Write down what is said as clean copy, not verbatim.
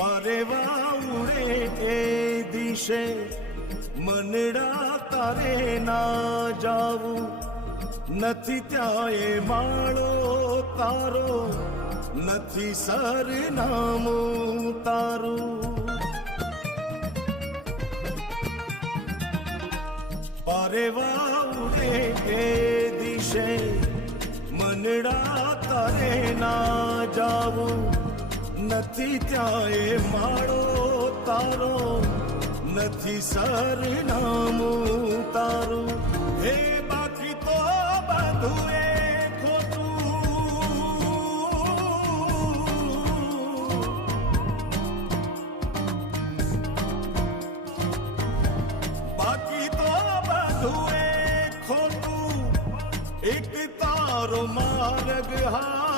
પારેવા ઉડે એ દિશે મનડા તારે ના જાવું નથી ત્યાં એ માળો તારો નથી સરનામું તારું પારેવા ઉડે એ દિશે મનડા તારે ના જાવું નથી ત્યાં એ માળો તારો નથી સરનામું તારું હે બાકી તો બધું એ એક તારો માર્ગ હા